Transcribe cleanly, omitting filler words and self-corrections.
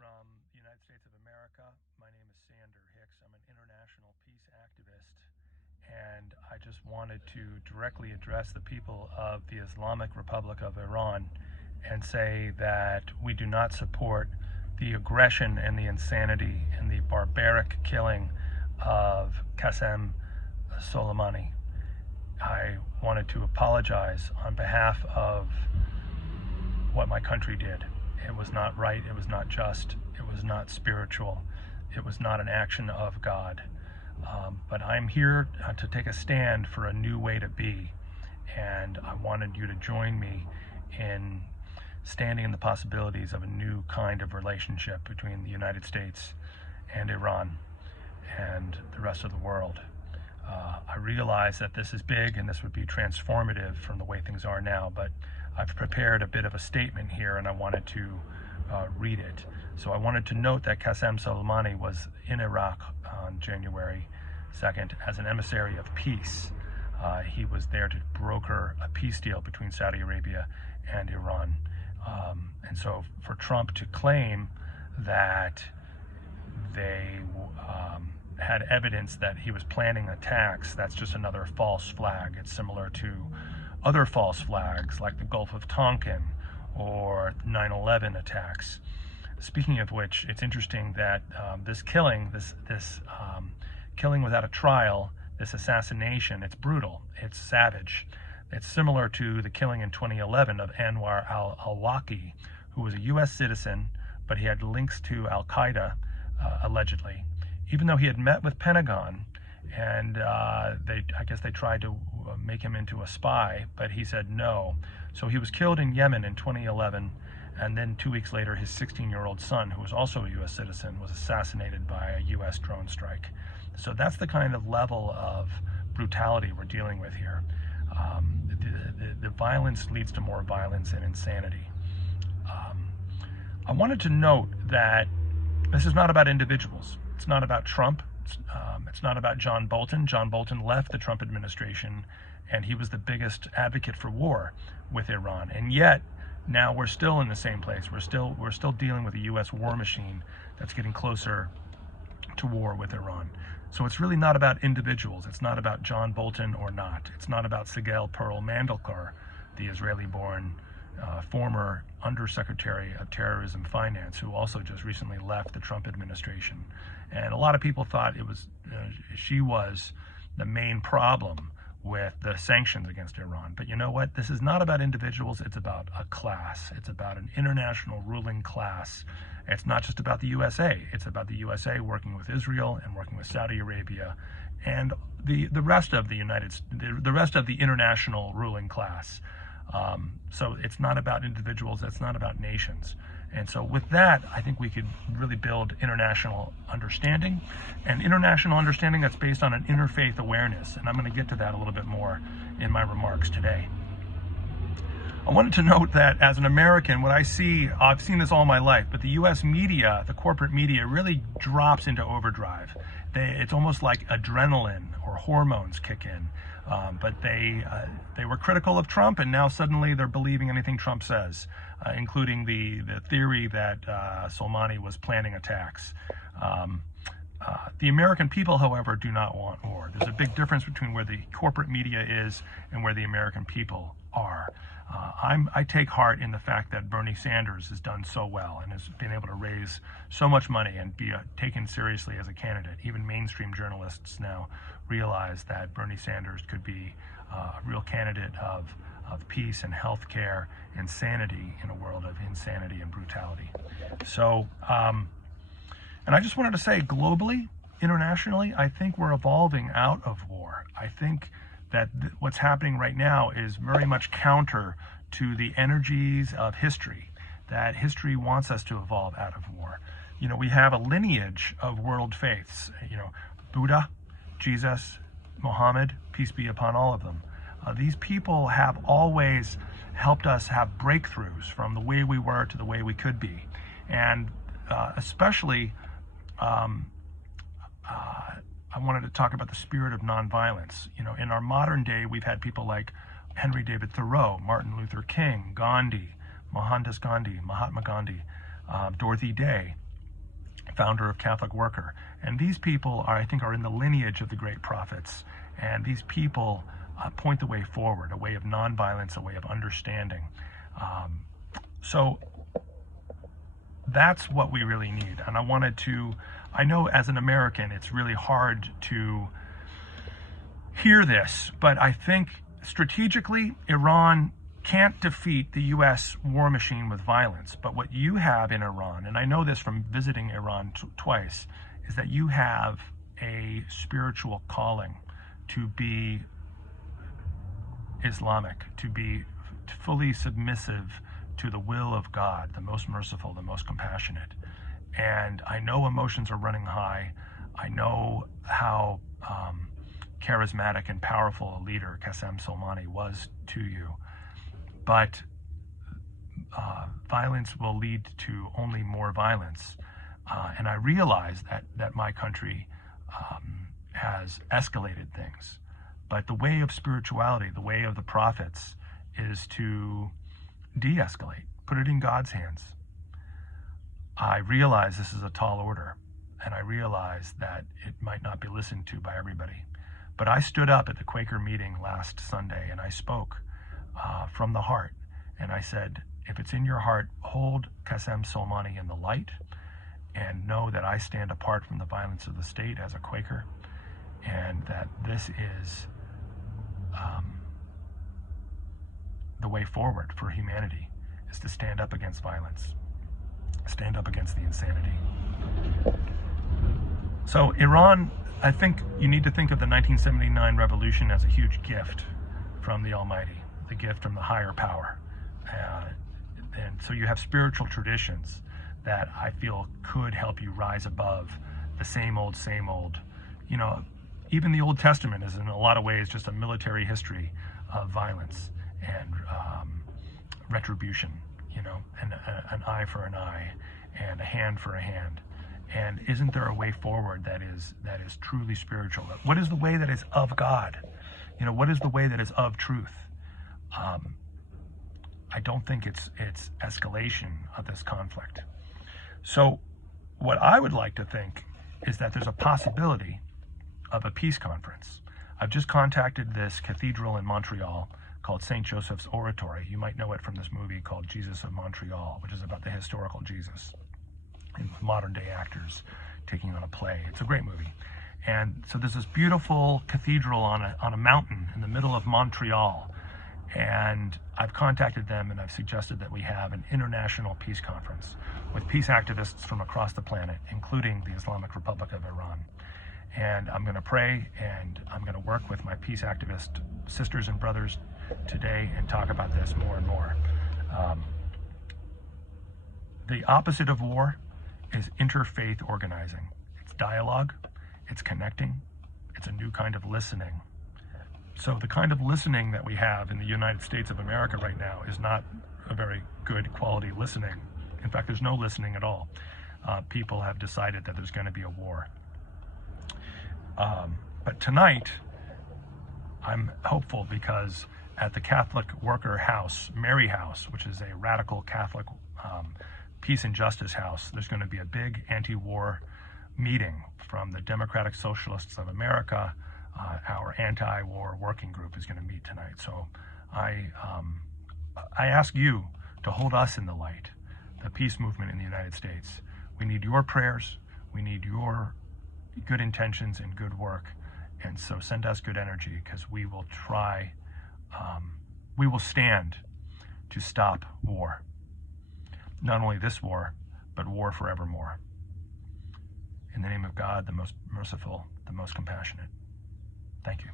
from the United States of America. My name is Hicks. I'm an international peace activist, and I just wanted to directly address the people of the Islamic Republic of Iran and say that we do not support the aggression and the insanity and the barbaric killing of Qasem Soleimani. I wanted to apologize on behalf of what my country did. It was not right, it was not just, it was not spiritual, it was not an action of God. But I'm here to take a stand for a new way to be, and I wanted you to join me in standing in the possibilities of a new kind of relationship between the United States and Iran and the rest of the world. I realize that this is big and this would be transformative from the way things are now, but I've prepared a bit of a statement here and I wanted to read it. So I wanted to note that Qasem Soleimani was in Iraq on January 2nd as an emissary of peace. He was there to broker a peace deal between Saudi Arabia and Iran. And so for Trump to claim that they had evidence that he was planning attacks, that's just another false flag. It's similar to other false flags like the Gulf of Tonkin or 9/11 attacks. Speaking of which, it's interesting that this killing without a trial, this assassination, it's brutal, it's savage. It's similar to the killing in 2011 of Anwar al-Awlaki, who was a U.S. citizen, but he had links to Al-Qaeda, allegedly. Even though he had met with Pentagon, and I guess they tried to make him into a spy, but he said no. So he was killed in Yemen in 2011, and then 2 weeks later, his 16-year-old son, who was also a U.S. citizen, was assassinated by a U.S. drone strike. So that's the kind of level of brutality we're dealing with here. The violence leads to more violence and insanity. I wanted to note that this is not about individuals. It's not about Trump. It's not about John Bolton. John Bolton left the Trump administration, and he was the biggest advocate for war with Iran. And yet, now we're still in the same place. We're still dealing with a U.S. war machine that's getting closer to war with Iran. So it's really not about individuals. It's not about John Bolton or not. It's not about Sigel Pearl Mandelkar, the Israeli-born former Undersecretary of Terrorism Finance, who also just recently left the Trump administration. And a lot of people thought she was the main problem with the sanctions against Iran. But you know what? This is not about individuals. It's about a class. It's about an international ruling class. It's not just about the USA. It's about the USA working with Israel and working with Saudi Arabia and the rest of the rest of the international ruling class. So it's not about individuals. It's not about nations. And so with that, I think we could really build international understanding, and international understanding that's based on an interfaith awareness. And I'm going to get to that a little bit more in my remarks today. I wanted to note that as an American, what I see, I've seen this all my life, but the U.S. media, the corporate media, really drops into overdrive. It's almost like adrenaline or hormones kick in. But they were critical of Trump, and now suddenly they're believing anything Trump says, including the theory that Soleimani was planning attacks. The American people, however, do not want war. There's a big difference between where the corporate media is and where the American people are. I take heart in the fact that Bernie Sanders has done so well and has been able to raise so much money and be taken seriously as a candidate. Even mainstream journalists now realize that Bernie Sanders could be a real candidate of peace and healthcare and sanity in a world of insanity and brutality. So, and I just wanted to say, globally, internationally, I think we're evolving out of war. I think that what's happening right now is very much counter to the energies of history, that history wants us to evolve out of war. You know, we have a lineage of world faiths, Buddha, Jesus, Muhammad, peace be upon all of them. These people have always helped us have breakthroughs from the way we were to the way we could be. And especially, I wanted to talk about the spirit of nonviolence. In our modern day, we've had people like Henry David Thoreau, Martin Luther King, Gandhi, Mohandas Gandhi, Mahatma Gandhi, Dorothy Day, founder of Catholic Worker. And these people I think, are in the lineage of the great prophets. And these people point the way forward, a way of nonviolence, a way of understanding. So that's what we really need. And I know as an American, it's really hard to hear this, but I think strategically, Iran can't defeat the U.S. war machine with violence. But what you have in Iran, and I know this from visiting Iran twice, is that you have a spiritual calling to be Islamic, to be fully submissive to the will of God, the most merciful, the most compassionate. And I know emotions are running high. I know how charismatic and powerful a leader Qasem Soleimani was to you. But violence will lead to only more violence. And I realize that my country has escalated things. But the way of spirituality, the way of the prophets, is to de-escalate, put it in God's hands. I realize this is a tall order, and I realize that it might not be listened to by everybody. But I stood up at the Quaker meeting last Sunday, and I spoke from the heart. And I said, if it's in your heart, hold Qasem Soleimani in the light, and know that I stand apart from the violence of the state as a Quaker, and that this is the way forward for humanity, is to stand up against violence, stand up against the insanity. So Iran, I think you need to think of the 1979 revolution as a huge gift from the Almighty, the gift from the higher power. And so you have spiritual traditions that I feel could help you rise above the same old. You know, even the Old Testament is in a lot of ways just a military history of violence and retribution, you know, and an eye for an eye and a hand for a hand. And isn't there a way forward that is truly spiritual? What is the way that is of God? You know, what is the way that is of truth? I don't think it's escalation of this conflict. So what I would like to think is that there's a possibility of a peace conference. I've just contacted this cathedral in Montreal called St. Joseph's Oratory. You might know it from this movie called Jesus of Montreal, which is about the historical Jesus and modern day actors taking on a play. It's a great movie. And so there's this beautiful cathedral on a mountain in the middle of Montreal. And I've contacted them and I've suggested that we have an international peace conference with peace activists from across the planet, including the Islamic Republic of Iran. And I'm going to pray, and I'm going to work with my peace activist sisters and brothers today and talk about this more and more. The opposite of war is interfaith organizing. It's dialogue, it's connecting, it's a new kind of listening. So the kind of listening that we have in the United States of America right now is not a very good quality listening. In fact, there's no listening at all. People have decided that there's going to be a war. But tonight, I'm hopeful because at the Catholic Worker House, Mary House, which is a radical Catholic peace and justice house, there's going to be a big anti-war meeting from the Democratic Socialists of America. Our anti-war working group is going to meet tonight. So I ask you to hold us in the light, the peace movement in the United States. We need your prayers. We need your good intentions and good work. And so send us good energy, because we will try, we will stand to stop war. Not only this war, but war forevermore. In the name of God, the most merciful, the most compassionate. Thank you.